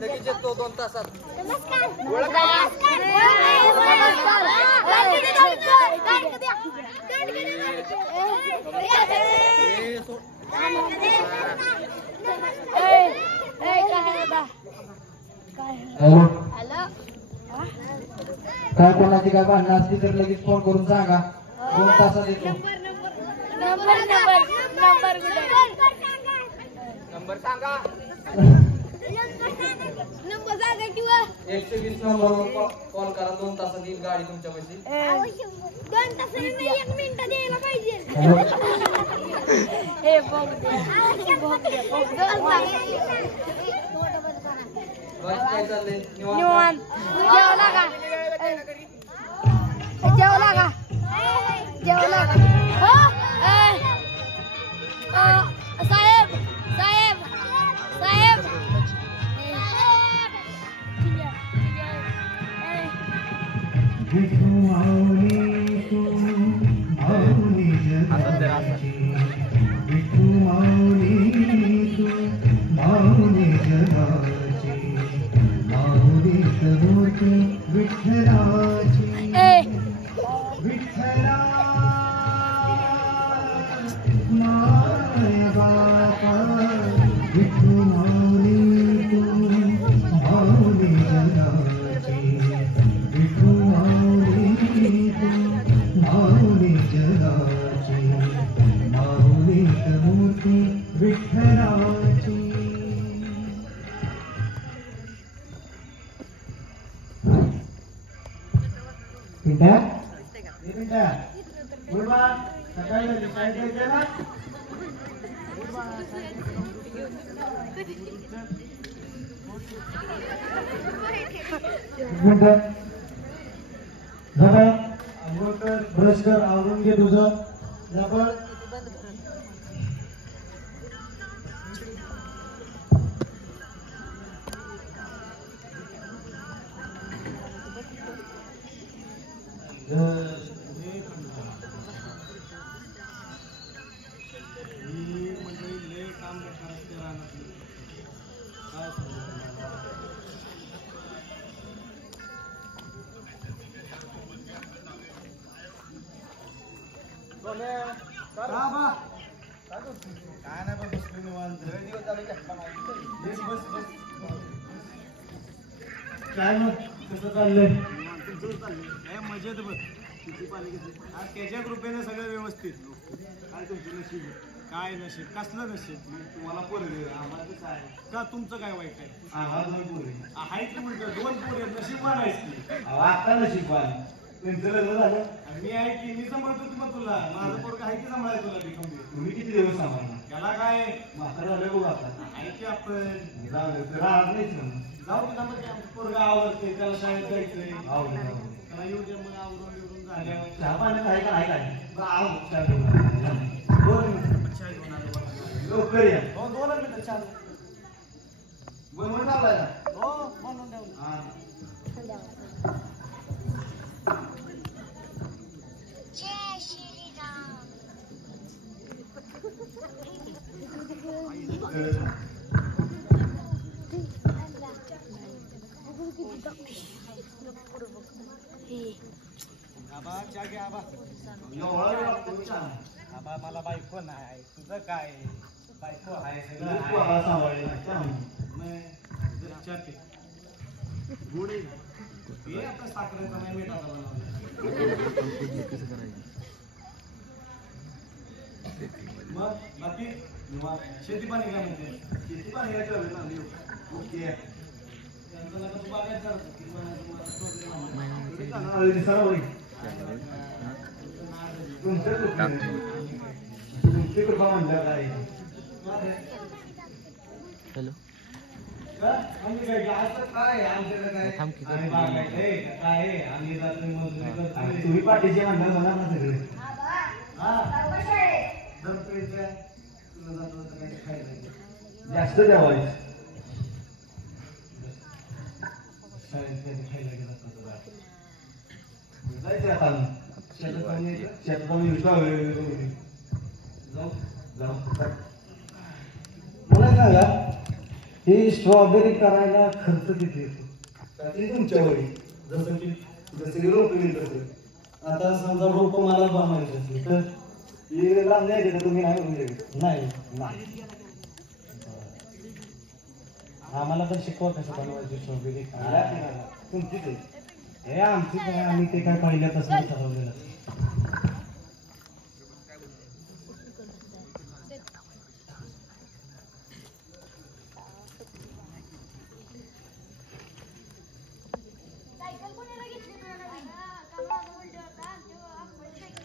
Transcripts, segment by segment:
लगेच येतो 2 तासात. काय कोणाची काय भांडणं असली तर लगेच फोन करून सांगा. 2 तासात येतो. नंबर सांगा. 120 नंबरवर कॉल करा. 2 तासात येईल गाडी तुमच्यापाशी. 2 तासाने 1 मिनिट द्यायला पाहिजे. काय चाललंय निवांत. जेवला का? जेवला का? जेवला का? हो? साहेब साहेब साहेब ब्रश कर, आवरून घे तुझं. काय मग कसं चाललंय? मजेत बघ. किती पालिकेत त्याच्या कृपेने सगळं व्यवस्थित. काय तुमचं नशीब? काय नशीब? कसलं नशीब? तुम्हाला पोरं आम्हाला कसं आहे का? तुमचं काय वाईट आहे? आम्हाला 2 पोरी आहेत की म्हणतो 2 पोरं नशीब वाढायची. आता नशीब त्यांचं लग्न झालं. मी आहे की मी सांभाळतो की मग तुला. माझं पोरग आहे की सांभाळायचं तुला बी कमी. तुम्ही किती दिवस सांभाळणार? त्याला काय म्हातारा झालं बघू आता. आहे की आपण राहत नाहीच ना. जाऊ की मग पोरग आवडते त्याला शाळेत जायचंय. आवडलं त्याला येऊ दे मग आवरून बिवरून झाल्यावर. चहा पाण्यात आहे का? आहे काय? चहा घेऊन चहा घेऊन आलो बघा. लवकर या. 2 मिनिटं चहा. बनवून लावलाय ना? हो म्हणून ठेवलं. हा. जय श्रीराम. आबा चहा घे आबा. आबा मला बायको नाही. तुझं काय? बायको आहे सगळं तू आम्हाला सांभाळलं. चहा पे. गोड आहे का? हे आता साखरेचा नाही मिठाचा बनवला. मग बाकी शेती पाणी काय म्हणते? शेती पाणी काय चालू ना? ओके. त्यांचं लग्न तू बघायचं झालं की तुमची कृपा म्हणतात काय? हॅलो म्हणजे काय जास्त काय आमच्याकडे काय आम्ही बागायचंय काय आहे? आम्ही जातो मजुरी करतो. तुम्ही पाठीचे म्हणतात होणार ना सगळे. तुला जातो तर काही खायला जास्त द्यावायचं. शाळेत काही खायला गेला जायचं आता. मला सांगा ही स्ट्रॉबेरी करायला खर्च किती येतो? ते तुमच्यावरी जसं रोप येईल तसं. आता समजा रोप मला बनवायचं असेल तर हे लांब द्यायचे का तुम्ही नाही म्हणून द्यायचे? नाही. आम्हाला पण शिकवा कसं बनवायची स्ट्रॉबेरी. तुमचीच आहे हे, आमचीच आहे. आम्ही ते काय पहिल्यापासून ठरवलेलं. सायकल कोणाला घेतली तुला नवीन? काल माझा बर्थडे होता तेव्हा आपण सायकल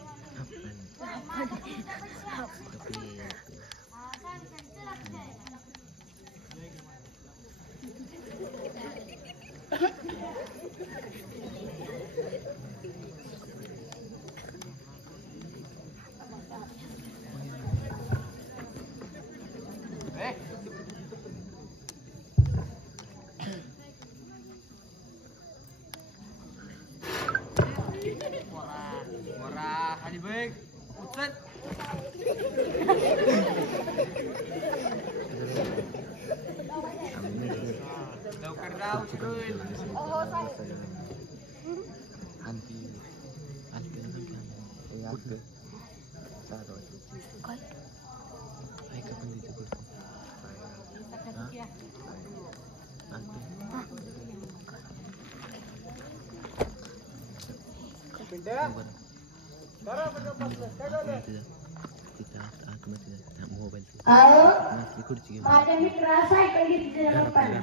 खाली बघ उचल लवकर जा उचलून माझ्या मित्राला सायकल घेतली त्याच्या पप्पाने.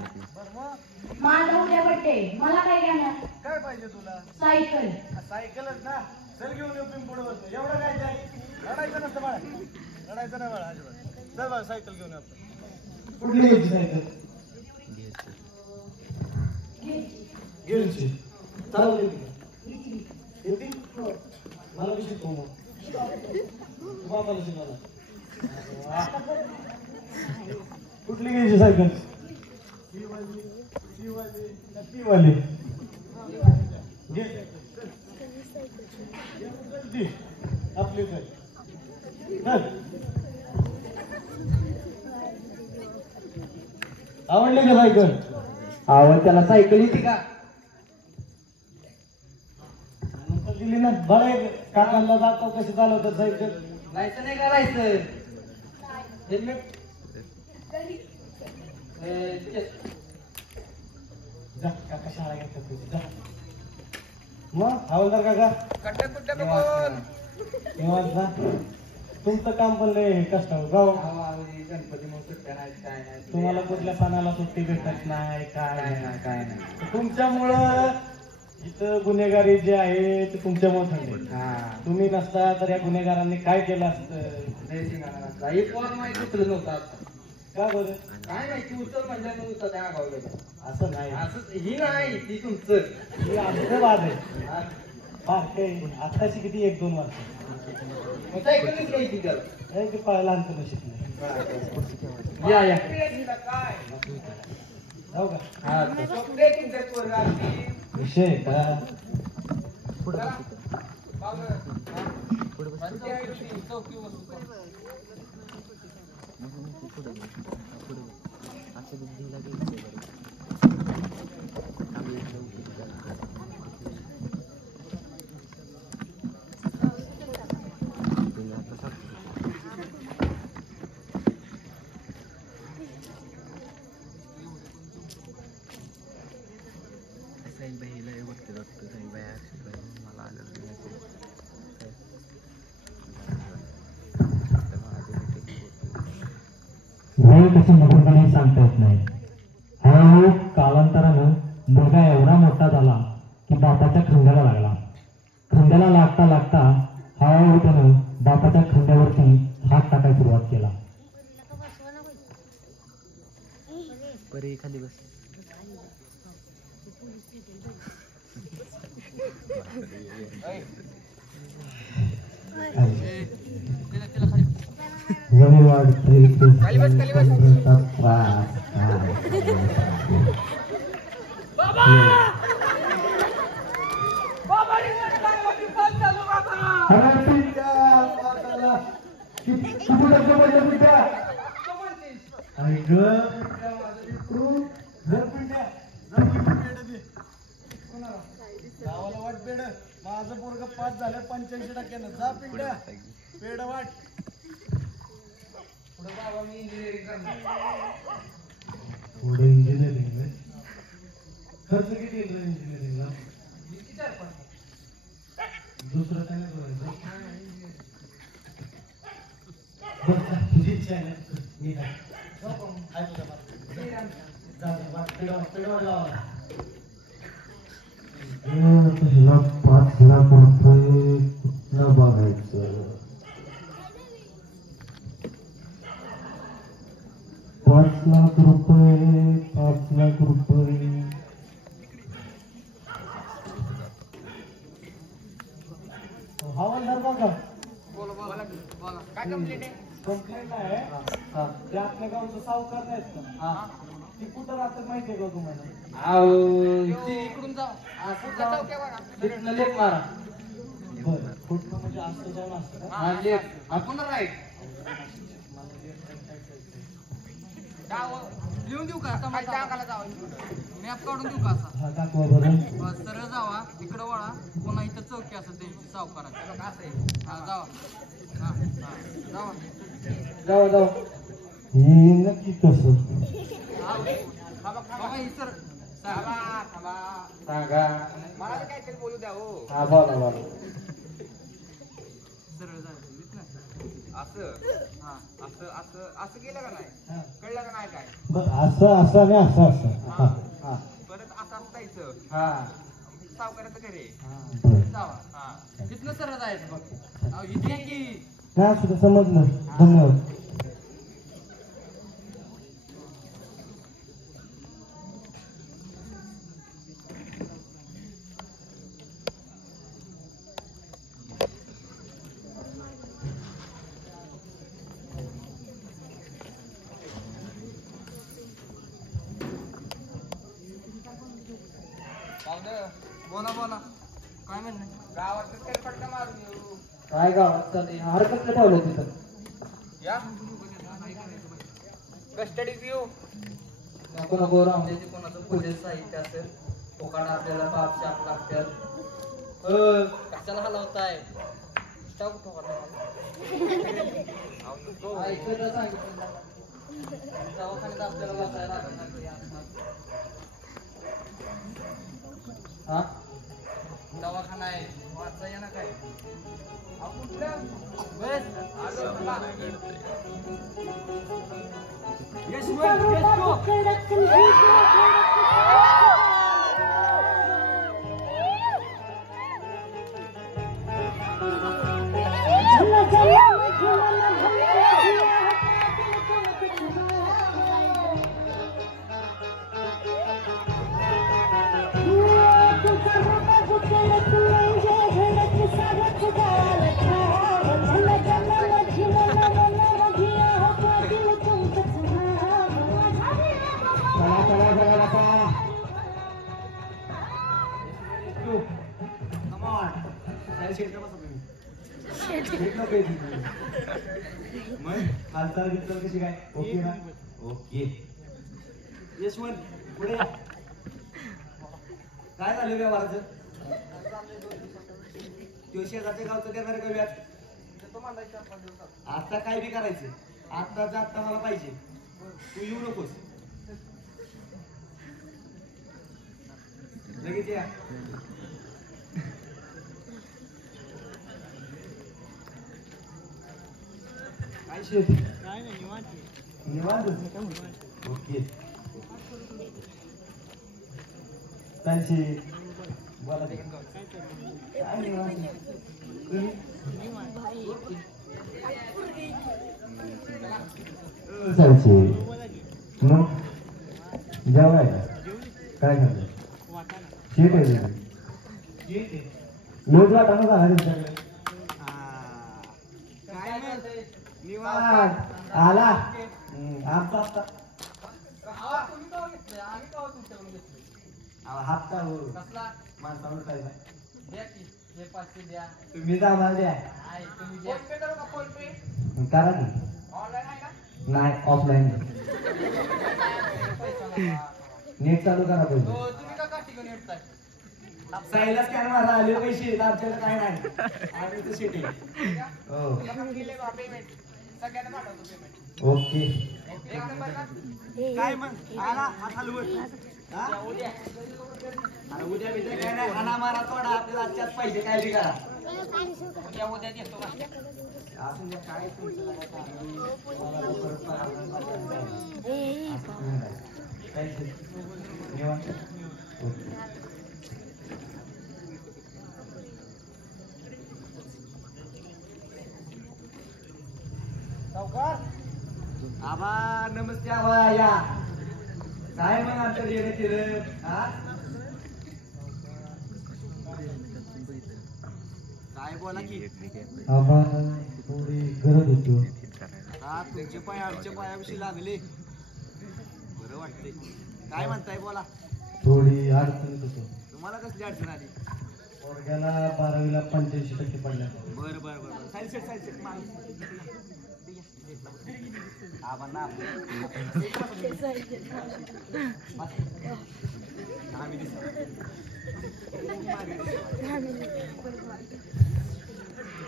माझा उद्या बर्थडे, मला काय घेणार? काय पाहिजे तुला? सायकल. सायकलच ना. चल घेऊन येऊ पिंपळ वरती. एवढं काय जाय? रडायचं नसतं बाळा. रडायचं नाही बाळा अजिबात. चल बाळा सायकल घेऊन आपण. कुठली घ्यायची सायकल? गिअरची. चालू येते मला बी शिकव मग. बाबाला शिकवला. कुठली घ्यायची सायकल? ती वाली आपली काय आवडली का सायकल? त्याला सायकल येते का? दिली ना बरं. काकांना दाखव कशी चालवतात सायकल. लायसन नाही करायचं. हेल्मेट जा काका शाळा घेतात तुझी जा. मग हवलदार काका कट्ट्या कुट्ट्या बघून निवांत ना. तुमचं काम पण लय कष्ट गाव. गणपती मग सुट्ट्या नाही काय नाही. तुम्हाला कुठल्या सणाला सुट्टी भेटत नाही काय काय नाही. नाही काय नाही. तुमच्यामुळं इथं गुन्हेगारी जे आहे ते तुमच्यामुळे थांबले. हा तुम्ही नसता तर या गुन्हेगारांनी काय केलं असतं? हे पोर माहिती उचलत नव्हतं आता. का बरं? काय माहिती उचल म्हणल्यानं उचल त्या गावलं. असं नाही. असं ही नाही ती तुमचं. हे आमचं बाद आहे. बारके आत्ताची किती 1-2 वर्ष. मग सायकलच घ्यायची त्याला. हे ते लहानपणी शिकले. या या काय जाऊ का? हा विषय आहे का? चौकी वस्तू वेळ कसं निघून नाही सांगता येत नाही. हळूहळू कालांतरानं मुलगा एवढा मोठा झाला की बापाच्या खांद्याला लागला. खांद्याला लागता लागता हळूहळू त्यानं बापाच्या खांद्यावरती हात टाकायला सुरुवात केला. खाली बस. वरीवाड खाली बस खाली बस बाबा बाबा किती टक्के पडले पिंट्या? अरे ग गावाला वाट पेड माझं पोरग पास झालं 85% जा पिंड्या पेड वाट पुढे बाबा मी इंजिनिअरिंग करणार. पुढे इंजिनिअरिंग खर्च किती येतो इंजिनिअरिंगला? किती 4-5. दुसरं काय नाही करायचं. बरं, तुझी इच्छा आहे ना? मी काय? आहे तुझ्या बाबा. जा, जा, वाट पेडवाड लावा. तुला 5 लाख रुपये कुठनं बघायचं? 5 लाख रुपये 5 लाख रुपये हवालदार बघा. बोला काय कंप्लेंट आहे? कंप्लेंट आहे. ते आपल्या गावचं सावकार नाहीत का? ती कुठं राहतात माहितीये का तुम्हाला? इकडून जा असं जा. तिथनं लेफ्ट मारा. बरं, कुठं म्हणजे असं जाऊन असतं का? हा लेफ्ट आपण राईट. लिहून देऊ का? मॅप काढून देऊ का असा? हा दाखवा बरं. सरळ जावा इकडं वळा. पुन्हा इथं चौकी असं त्यांची सावकाराची. असं आहे. हा जावा. हा हा जावा. जाऊ जाऊ. हे नक्की कसं? बाबा ही सर सांगा. मला तर काहीतरी बोलू द्या हो. हा बोला बोला. सरळ जायचं असं. हा असं असं असं केलं का नाही? हा. कळलं का नाही काय? बरं, असं असं आणि असं असं. हा. हा. परत असं असतायचं. हा. सावकाराचं घरी बरं. जावा. हा तिथनं सरळ जायचं बघ. अहो, इथे की काय असं ते समजलं. धन्यवाद. बोला बोला काय म्हणणं? गावात फेरफटका मारून येऊ. काय गावात चाललंय? हरकत ठेवलं तिथं. या कस्टडीत येऊ. नको नको राहून दे. त्याचे कोणाचं पूजेचं साहित्य असेल पोकाट आपल्याला पाप शाप लागतात. कशाला हलवताय? टाकू ठोकाट. ऐकलं तर सांगितलं. दवाखान्यात आपल्याला बसायला लागणार. हा. दवाखाना आहे वाचता येणार काय? कुठलं बस आलो चला. हालचाल बिलचाल कशी काय? ओके ना? ओके. यशवंत पुढे काय झालं व्यवहाराचं? तो शेजारच्या गावचं देणार का व्याज? आता काय बी करायचं. आत्ताच आत्ता मला पाहिजे. तू येऊ नकोस. लगेच या. काय शेत? निवांत. ओके. त्यांची बोला ते. काय निवांत? जायचे मग जेवाय काय करतो? शेट आहे लोट वाटा ना झाला तुमच्याकडे. काय नाही निवांत. आला. आमचा हप्ता. तुम्ही केव्हा घेतलंय? आम्ही केव्हा तुमच्याकडून घेतलंय? हप्ता हो. कसला? माणसावर काय द्या की. हे 500 द्या. तुम्ही आम्हाला द्या. नाही, तुम्ही द्या. करा की. नाही ऑफलाईन नेट चालू करा पहिले. हो, तुम्ही का काठी घेऊन येताय? साईला स्कॅन मारा आले पैसे आमच्याकडे काय नाही आम्ही तर शेती हो ओके काय मग आला हात हलवत हा? अरे उद्या बिद्या काय नाही हाना मारा तोडा आपल्याला आजच्याच पैसे काय बी करा उद्या देतो का? असून द्या, काय तुमचं काय काम? मला परत काय निवांत ओके आबा नमस्ते आबा या काय मग आमच्या गेले केलं हा काय बोला की आम्हाला थोडी गरज होती. हा तुमचे पाय आमच्या पायाविषयी लागले बरं वाटते काय म्हणताय बोला थोडी अडचणीत होतो. तुम्हाला कसली अडचण आली पोरग्याला 12वीला 85% पडल्या. बरं बरं बरं सायसेट आबा ना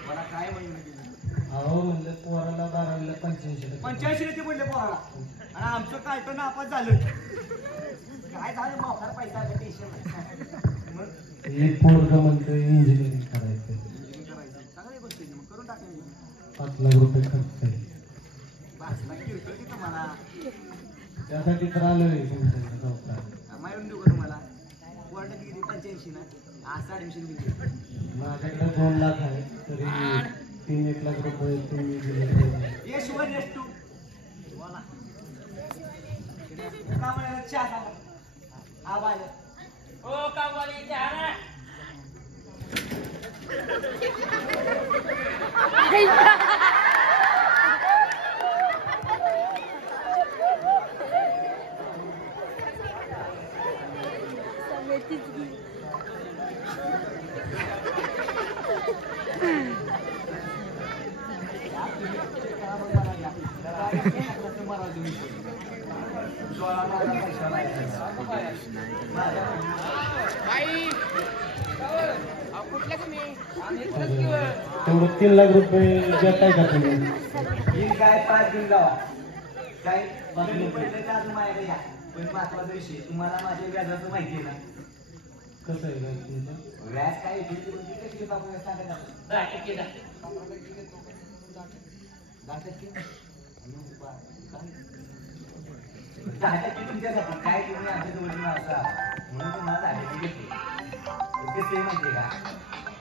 मला काय म्हणलं अहो म्हणलं पोराला 12वीला 85%. 85 पडले पोराला आणि आमचं काय तर नापास झालं काय झालं मोकार पैसा टेन्शन मग एक पोरगं म्हणतं इंजिनिअरिंग करायचं. इंजिनिअरिंग करायचं चांगली गोष्ट आहे मग करून टाकायची 5 लाख रुपये खर्च आहे. 5 लाख किरकोळ की तुम्हाला त्यासाठी तर आलोय तुमच्याकडे चौकात. मारून देऊ का तुम्हाला कोर्टात किती 85 ना असं ऍडमिशन दिली माझ्याकडे 2 लाख आहे तरी 3-1 लाख रुपये तुम्ही दिले पाहिजे. यश वन यश टू बोला का म्हणाला चहा सांगा आबा आले. हो, कामवाली चहा ना. तेवढं 3 लाख रुपये देताय का तुम्ही? ही काय 5 दिन जावा काय तुम्ही पहिले तर अजून माझ्याकडे या पण महत्वाचा विषय तुम्हाला माझ्या व्याजाचं माहिती आहे ना कसं आहे काय तुमचं? व्याज काय आहे ते म्हणजे कशी घेतो आपण सांगायचं 10% द्या. 10%? 10% तुमच्यासाठी काय तुम्ही आमच्या जवळ असा म्हणून तुम्हाला 10% घेतो कसं आहे माहिती आहे का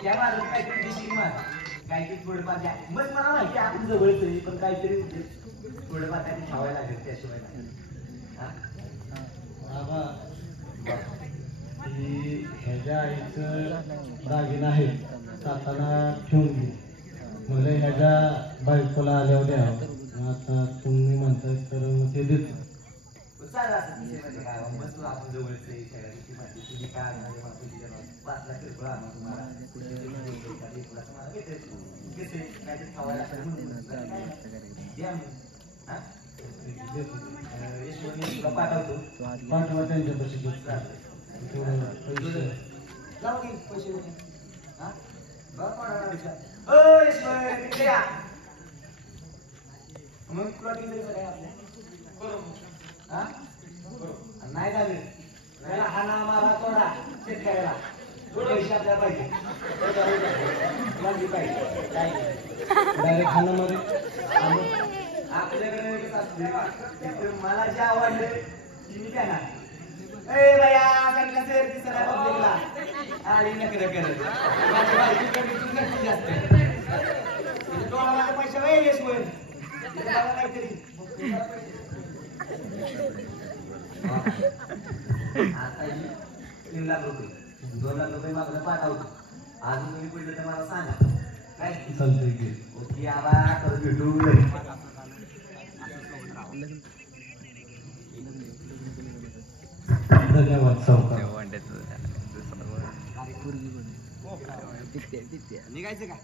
त्या माझं काहीतरी डिसिजन माझा काहीतरी थोडंफार द्या मग मला माहिती आहे आपण जवळच आहे पण काहीतरी थोडंफार काही ठेवायला लागेल त्याशिवाय नाही हा? बाबा ही ह्याच्या आईचं दागिना आहे साताना ठेवून घे मला ह्याच्या बायकोला आल्यावर द्यावं. आता तुम्ही म्हणताय तर मग ते देतो. चालेल असं विषय म्हणजे काय मस्त आपण जवळच आहे सगळ्या गोष्टी माहिती तुम्ही काय म्हणजे मला तुझी 5 लाख रुपये आणून तुम्हाला तुम्हाला भेटेल कसे काहीतरी खावायला असेल म्हणून द्या मग हा यशवंत तुला पाठवतो पाठवा त्यांच्यापाशी घेतो. तेवढं पैसे जाऊ की पैसे देऊन हा बघ पाठवणार ओ यशवंत इकडे या मग तुला किती काय आपल्या हा नाही झाले त्याला हाना मारा तोडा शेतकऱ्याला पैसे आपल्याला पाहिजे पाहिजे काय डायरेक्ट खानामध्ये आपल्याकडे कसं असते तर मला जे आवडले ती मी देणार ए बाया सांगितलं सर ती सगळ्या पब्लिकला आणि नखरे करत माझी बायकोकडे तू नक्की जास्त तिथे डोळा पैसे वय यशवर काहीतरी आता 3 लाख रुपये 2 लाख रुपये मागणं पाठवतो अजून तुम्ही पडलं तर मला सांगा काय चालतंय की. ओके आबा परत भेटू धन्यवाद सावकार. निघायचं का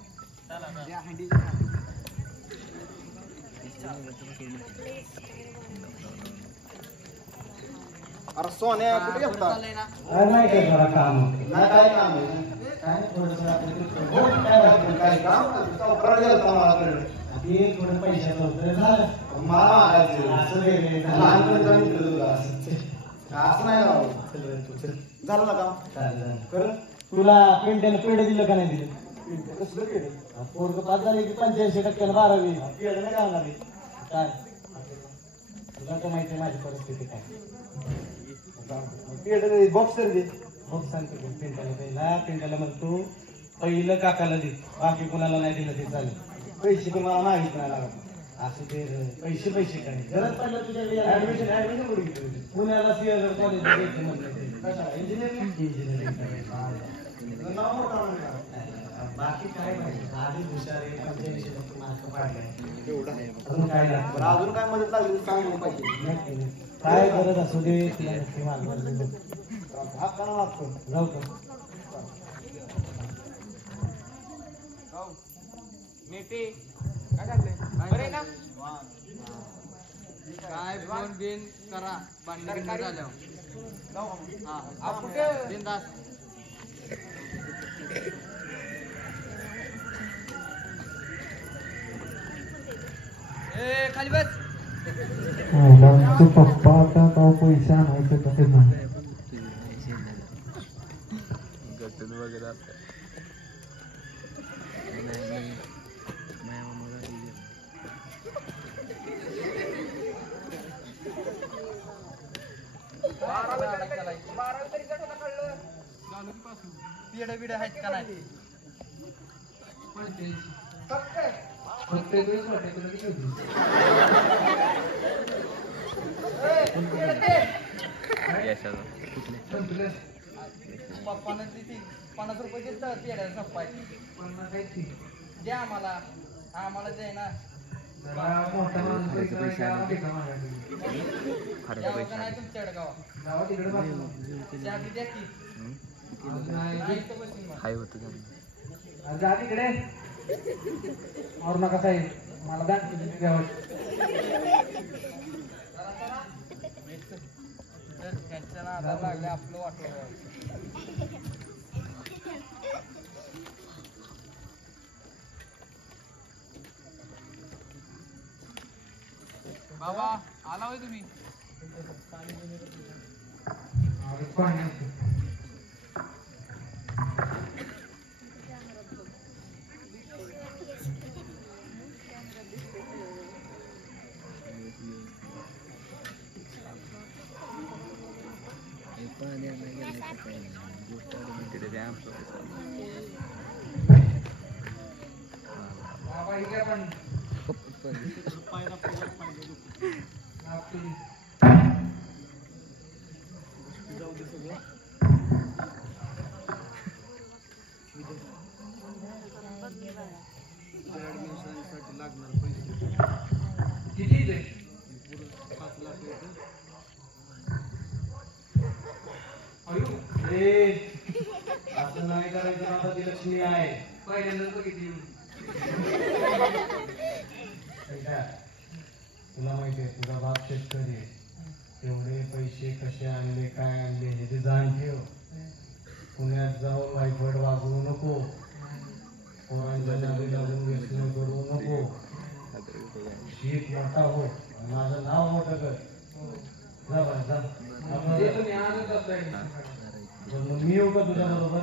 अरे सोन्या कुठे गेलता? नाही काय जरा काम नाही काय काम आहे? काय थोडंसं आपलं काय काम? चौकात गेलता मला कळलं. ते थोडं पैशाचं होतं झालं मला मागायचं. असं वेगळे लहानपणीचा मित्र तुझा. असं नाही राव. झालं ना काम? चालेल खरं? तुला पेंट्यानं पेढ दिलं का नाही दिलं कसलं केलं? पोरग पास झाले की 85% 12वी पेढ नाही घालणार आहे. काय तुला तर माहिती आहे माझी परिस्थिती काय पेढ बॉक्स तर दे. मग सांगतो की पेंट्याला म्हणतो पहिलं काकाला दे बाकी कोणाला नाही दिलं ते चालेल पैसे तुम्हाला माहित नाही लागत असं ते पैसे काय गरज पडलं तुझ्याकडे ऍडमिशन कुठे घेतली पुण्याला सिंहगड कॉलेजला घ्यायचं म्हणलं इंजिनिअरिंग बाकी काय माहिती आधी हुशार आहे 85% मार्क पाडले एवढं आहे. अजून काय लागतं बरं, अजून काय मदत लागली तर सांग मग पाहिजे. नक्की काय गरज असू दे तुला नक्की मार्गदर्शन करतो. हात काढा लागतो. जाऊ का काय फोन बिन करा भांडण झाल्यावर बिनधास्त. खाली बस. पप्पा आता का पैसे आणायचं कसं नाही पिढ्या बिड्या आहेत का नाही? पप्पानं किती 50 रुपये देत पेढ्या सप्पाय द्या आम्हाला द्या ना. द्यावं का नाही तुमच्याकडे गावात? चहा बी द्या की. नाही इथं बसून मग. जा तिकडे और नका साहेब मला दाखवतो गावात तर त्यांच्या नादाला लागले आपलं वाटलं. बाबा आला होय तुम्ही? बाबा इकडे पण पायला पाहिजे जाऊ दे सगळं. ऍडमिशनसाठी लागणार पैसे किती ते? पुढं 5 लाख रुपये. असं नाही करायचं आता ती लक्ष्मी आहे पहिल्यांदाच बघितली. तुला माहिती आहे तुझा बाप शेतकरी आहे एवढे पैसे कसे आणले काय आणले हे ते जाण ठेव पुण्यात जाऊन वाईफड वागवू नको पोरांच्या नावे लागून व्यसन करू नको शीत मोठा हो माझं नाव मोठं कर जा बरं जा मग मी येऊ का तुझ्या बरोबर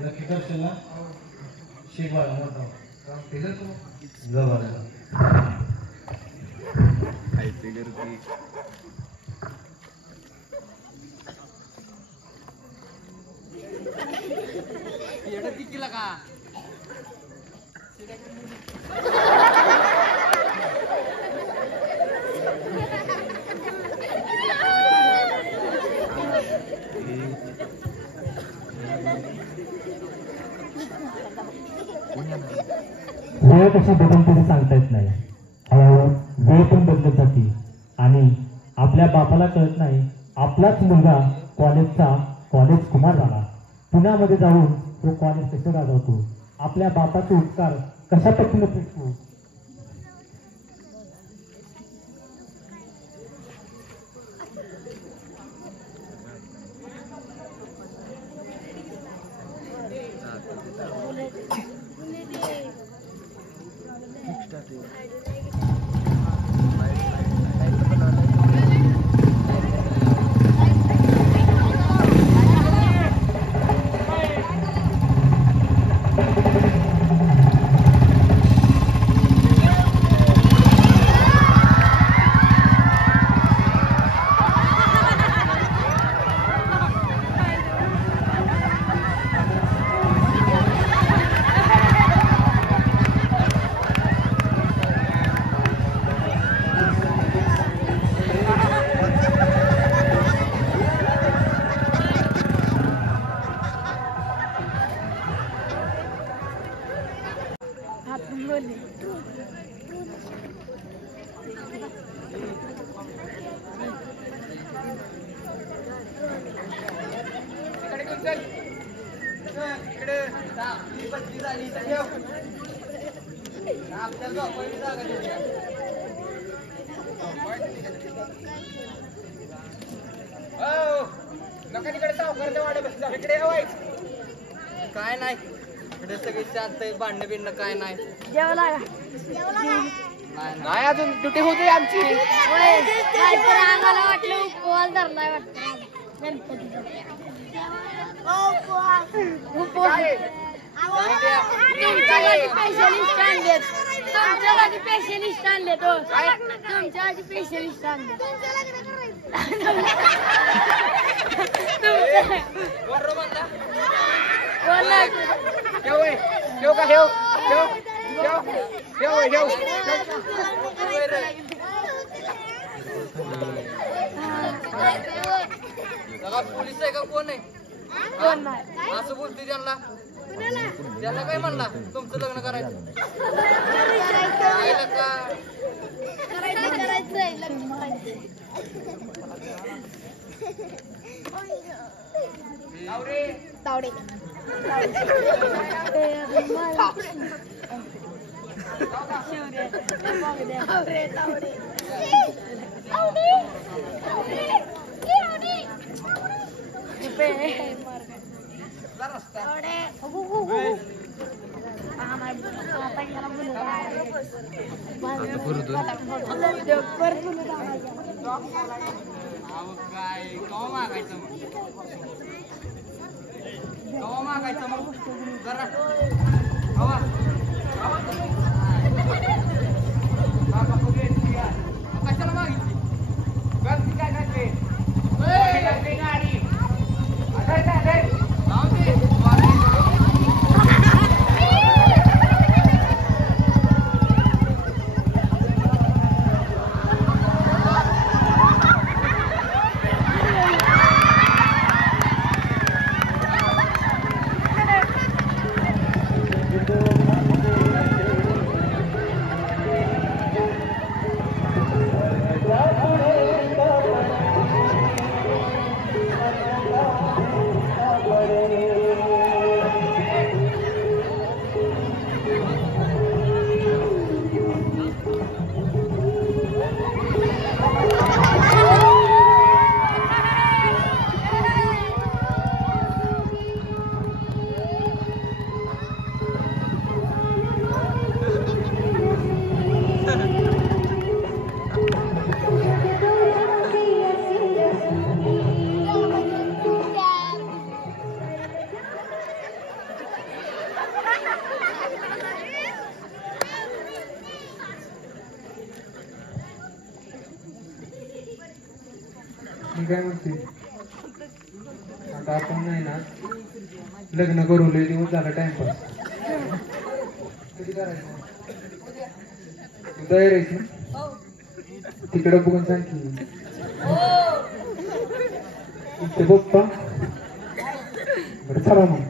नक्की करशील ना शिक बाळा मोठा जा बरं जा येडं कितीला का? वेळ कशी बदलते ते सांगता येत नाही. हळूहळू वेळ पण बदलत जाते आणि आपल्या बापाला कळत नाही आपलाच मुलगा कॉलेज कुमार झाला पुण्यामध्ये जाऊन तो कॉलेज कसे गाजवतो, आपल्या बापाचे उपकार कशा पद्धतीने फेडतो. काय नाही इकडे सगळे शांत आहे, भांडणं बिंडणं काय नाही. नाही अजून ड्युटी होते आमची. आम्हाला वाटलं उपवास धरलाय वाटतं गणपतीचा. तुमच्यासाठी स्पेशलिस्ट आणलेत, तुमच्यासाठी स्पेशलिस्ट आणलेत, तुमच्यासाठी स्पेशलिस्ट आणलेत. पोलीस आहे का कोण आहे? असं बोलते त्यांना त्यांना काय म्हणला तुमचं लग्न करायचं तावडे काय केव्हा मागायचं मग केव्हा मागायचं मग जरा हवा कशाला मागितली गर्दी काय काय गाडी मी काय म्हणते आता आपण नाही ना लग्न करू लय दिवस झाला टाइमपास कधी करायचं तू तयार आहेस ना तिकडं बघून सांग की इथे बघ बरं चला मग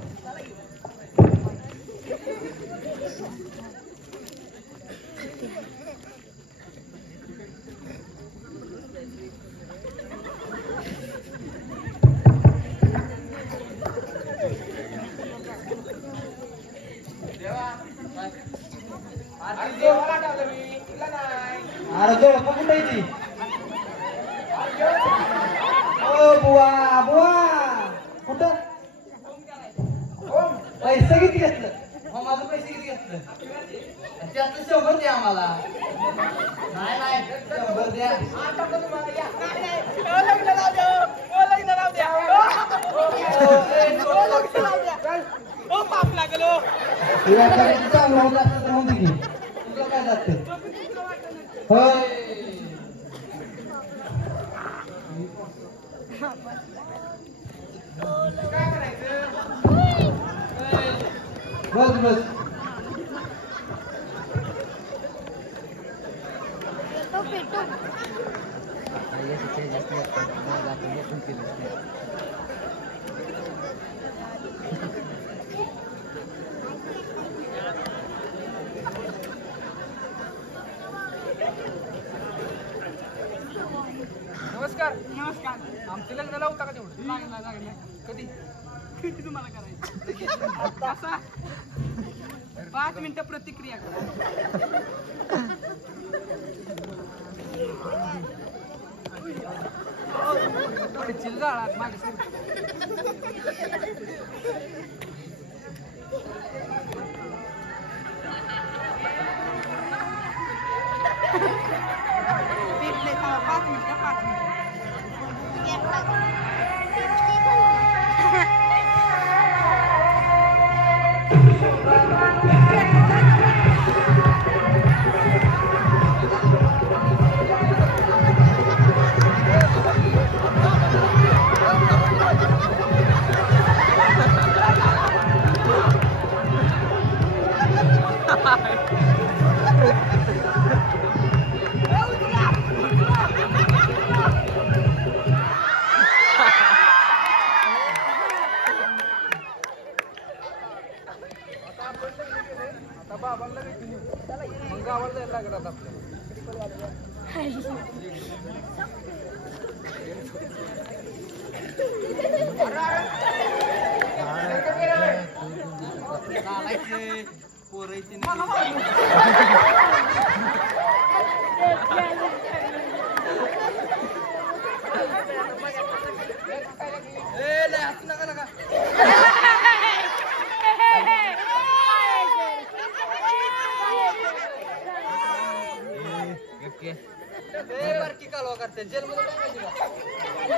अरे जोडपं कुठं आहे ती? ओ बुवा बुवा कुठं? पैसे किती घेतलं? माझं पैसे किती घेतलं? त्यातलं 100 द्या आम्हाला. नाही 100 द्या. चांगलं होत असतं तर म्हणते की तुला काय जातं? होय बस बस नमस्कार. आमचं लग्नाला होता का तेवढं? लागलं. कधी तुम्हाला करायचं? असा 5 मिनिटं प्रतिक्रिया करा. चिल जाळात मागे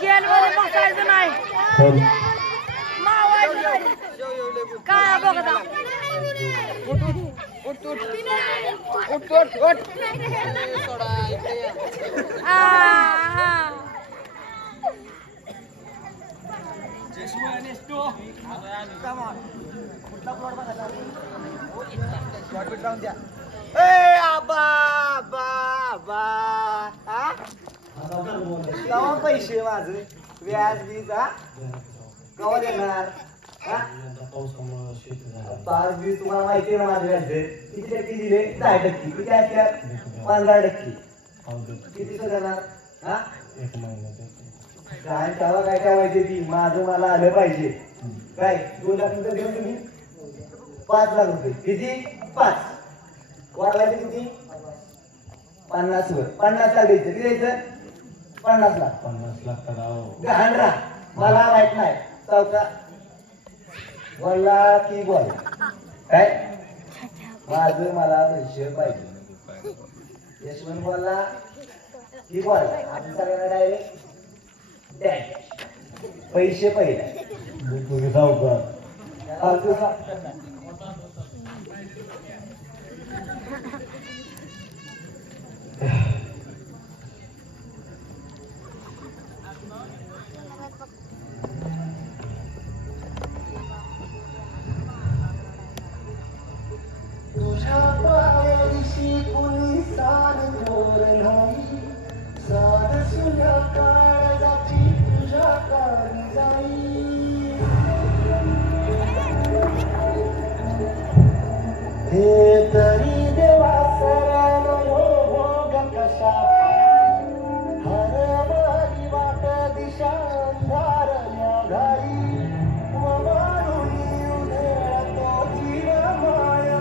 जेलमध्ये बसायचं नाही. काय बघा पैसे माझे व्याज बीज कवा देणार? 5-20 तुम्हाला माहिती आहे ना माझे व्याज किती टक्के दिले? 10%. किती असतात? 15%. किती देणार? काय तेव्हा काय माहिती ती माझं मला आलं पाहिजे. काय 2 लाख रुपये देऊन तुम्ही 5 लाख रुपये किती? 5 वाढवायचे किती? 50 वर 50 लाख द्यायचं. किती द्यायचं? 50 लाख. 50 लाख गहाण राहा. मला माहित नाही चौका बोलला की बोल काय माझं मला पैसे पाहिजे. यशवंत बोलला की बोल आपण सगळ्यांना डायरेक्ट द्यायचे पैसे पहिले. तुम्ही जाऊ का? तुझ्या पायाशी कुणी सार थोर नाही. साध सुद्धा काळजाची तुझ्या काळी जाई. हे तरी देवा सरण भोग कशा हरवारी वाट दिशा अंधारल्या घाई. माया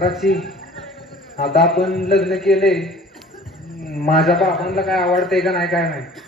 राक्षी आता आपण लग्न केले माझ्या बाबांना काय आवडतंय का नाही काय माहिती